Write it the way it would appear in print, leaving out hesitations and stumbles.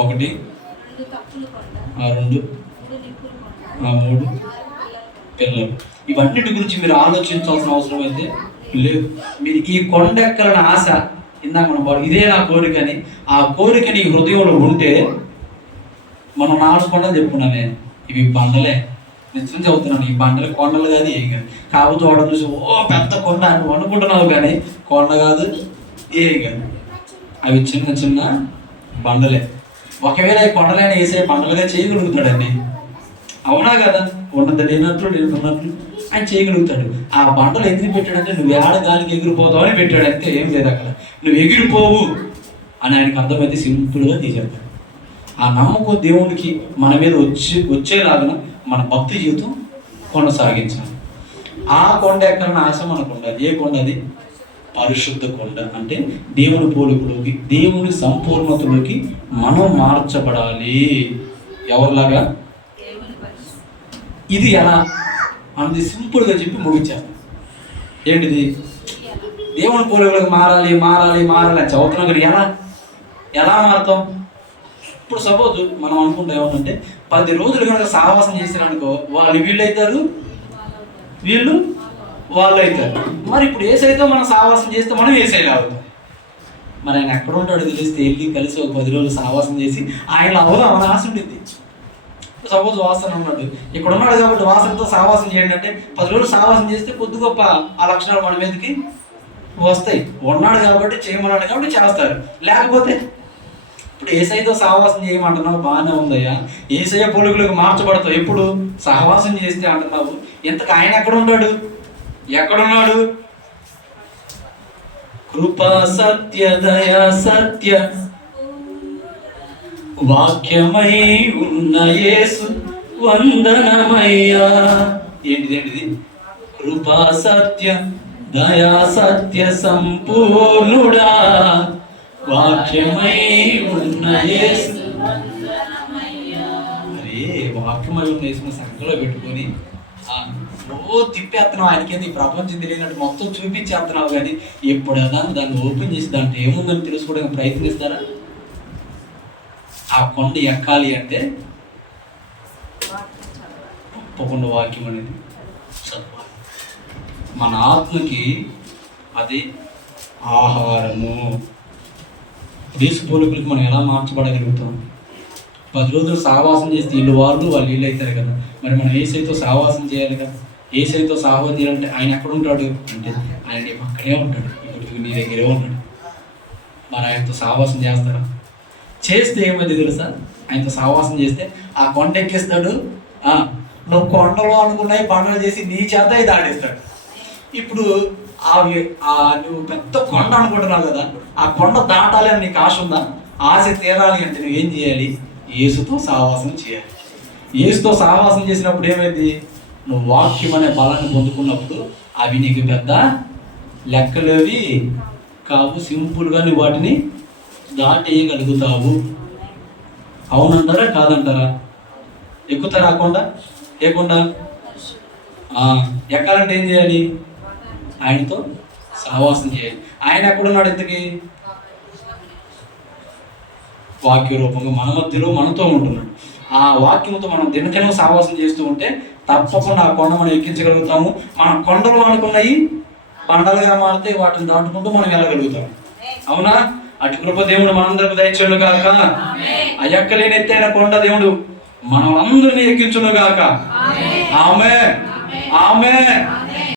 ఒకటి, రెండు, మూడు పిల్లలు. ఇవన్నిటి గురించి మీరు ఆలోచించాల్సిన అవసరం అయితే లేదు. మీరు ఈ కొండ ఎక్కాలని ఆశ, ఇందాక మనం ఇదే నా కోరికని, ఆ కోరిక నీ హృదయంలో ఉంటే, మనం 4 కొండలు చెప్పుకున్నామే, ఇవి బండలే. నిజం చెబుతున్నాను, ఈ బండలు కొండలు కాదు, ఏం కాదు. కాకపోతే వాడు చూసి ఓ పెద్ద కొండ అని అనుకుంటున్నావు, కానీ కొండ కాదు, ఏం కాదు. అవి చిన్న చిన్న బండలే. ఒకవేళ ఈ కొండలైనా వేసే బండలుగా చేయగలుగుతాడండి, అవునా కదా? ఉన్నది లేనట్లు ఉన్నట్లు ఆయన చేయగలుగుతాడు. ఆ బండలు ఎందుకు పెట్టాడంటే నువ్వు ఏడ గాలికి ఎగిరిపోతావు అని పెట్టాడంటే, ఏం లేదు అక్కడ. నువ్వు ఎగిరిపోవు అని ఆయనకు అర్థమైతే సింపుల్గా తీసేస్తాడు. ఆ నమ్మకం దేవునికి మన మీద వచ్చేలాగా మన భక్తి జీవితం కొనసాగించాలి. ఆ కొండ ఎక్కడన్నా ఆశ మనకు ఉండాలి. ఏ కొండ అది? పరిశుద్ధ కొండ. అంటే దేవుని పోలికలోకి, దేవుని సంపూర్ణతలోకి మనం మార్చబడాలి. ఎవరిలాగా? ఇది ఎలా అన్నది సింపుల్గా చెప్పి ముగించేస్తాం. ఏంటిది? దేవుని పోలికలోకి మారాలి మారాలి మారాలి అని చదువుతున్నాం, కానీ ఎలా మారుతాం? ఇప్పుడు సపోజ్ మనం అనుకుంటాం ఏమంటే, 10 రోజులు కనుక సహవాసం చేశారనుకో, వాళ్ళు వీళ్ళు అవుతారు, వీళ్ళు వాళ్ళు అవుతారు. మరి ఇప్పుడు ఏసైతో మనం సహవాసం చేస్తే మనం ఏసైలా అవుతాం. మరి ఆయన ఎక్కడ ఉంటాడో తెలిస్తే వెళ్ళి కలిసి ఒక 10 రోజులు సహవాసం చేసి ఆయన అవుదాం అని ఆశ ఉంటుంది. సపోజ్ వాసన ఉన్నాడు, ఇక్కడ ఉన్నాడు కాబట్టి వాసనతో సహవాసం చేయండి అంటే 10 రోజులు సహవాసం చేస్తే కొద్ది గొప్ప ఆ లక్షణాలు మన మీదకి వస్తాయి. ఉన్నాడు కాబట్టి చేయమన్నాడు కాబట్టి చేస్తారు. లేకపోతే ఇప్పుడు ఏసైతో సహవాసం చేయమంటున్నావు, బాగానే ఉందయ్యా. ఏసయ్య పోలికలకు మార్చబడతావు ఎప్పుడు? సహవాసం చేస్తే అంటున్నావు. ఇంతకు ఆయన ఎక్కడున్నాడు? కృపా సత్య దయా సత్య వాక్యమై ఉన్న యేసు వందనమయ్యా. ఏంటిది? కృపా సత్య దయా సత్య సంపూర్ణుడా, వాక్యమై ఉన్న యేసు. అరే, వాక్యమై ఉన్న యేసుని సంఖ్యలో పెట్టుకొని తిప్పేస్తున్నావు. ఆయనకేంది ఈ ప్రపంచం తెలియనట్టు మొత్తం చూపించేస్తున్నావు, కానీ ఎప్పుడైనా దాన్ని ఓపెన్ చేసి దాంట్లో ఏముందని తెలుసుకోవడానికి ప్రయత్నిస్తారా? ఆ కొండ ఎక్కాలి అంటే తప్పకుండా వాక్యం అనేది చదవాలి. మన ఆత్మకి అది ఆహారము. దేశ పోలికలకు మనం ఎలా మార్చబడగలుగుతాం? 10 రోజులు సహవాసం చేస్తే వాళ్ళు వీళ్ళు అవుతారు కదా. మరి మనం ఏసైతో సహవాసం చేయాలి కదా. ఏసైతో సహవాసం చేయాలంటే ఆయన ఎక్కడ ఉంటాడు అంటే, ఆయన నీ పక్కనే ఉంటాడు, ఇప్పుడు నీ దగ్గరే ఉంటాడు. మరి ఆయనతో సహవాసం చేస్తారా? చేస్తే ఏమైంది తెలుసా? ఆయనతో సహవాసం చేస్తే ఆ కొండ ఎక్కిస్తాడు. నువ్వు కొండలో అనుకున్నాయి బండలు చేసి నీ చేత ఇది ఆడిస్తాడు. ఇప్పుడు నువ్వు పెద్ద కొండ అనుకుంటున్నావు కదా, ఆ కొండ దాటాలి అని నీకు ఆశ ఉందా? ఆశ తీరాలి అంటే నువ్వేం చేయాలి? యేసుతో సహవాసం చేయాలి. యేసుతో సహవాసం చేసినప్పుడు ఏమైంది? నువ్వు వాక్యం అనే బలాన్ని పొందుకున్నప్పుడు అవి నీకు పెద్ద లెక్కలేవి కావు. సింపుల్గా నువ్వు వాటిని దాటేయగలుగుతావు. అవునంటారా కాదంటారా? ఎక్కుతారా కొండ? ఏ కొండ? ఎక్కాలంటే ఏం చేయాలి? ఆయనతో సహవాసం చేయాలి. ఆయన ఎక్కడున్నాడు? ఇంతకీ వాక్య రూపంగా మన మధ్యలో మనతో ఉంటున్నాడు. ఆ వాక్యంతో మనం దినదినం సహవాసం చేస్తూ ఉంటే తప్పకుండా ఆ కొండ మనం ఎక్కించగలుగుతాము. మన కొండలు అనుకున్నాయి బండలుగా మారితే వాటిని దాటుకుంటూ మనం వెళ్ళగలుగుతాం. అవునా? అటు కృప దేవుడు మనందరికి దయచేయును గాక. ఆ ఎక్కలేని ఎత్తైన కొండ దేవుడు మనలందరినీ ఎక్కించును గాక. ఆమేన్.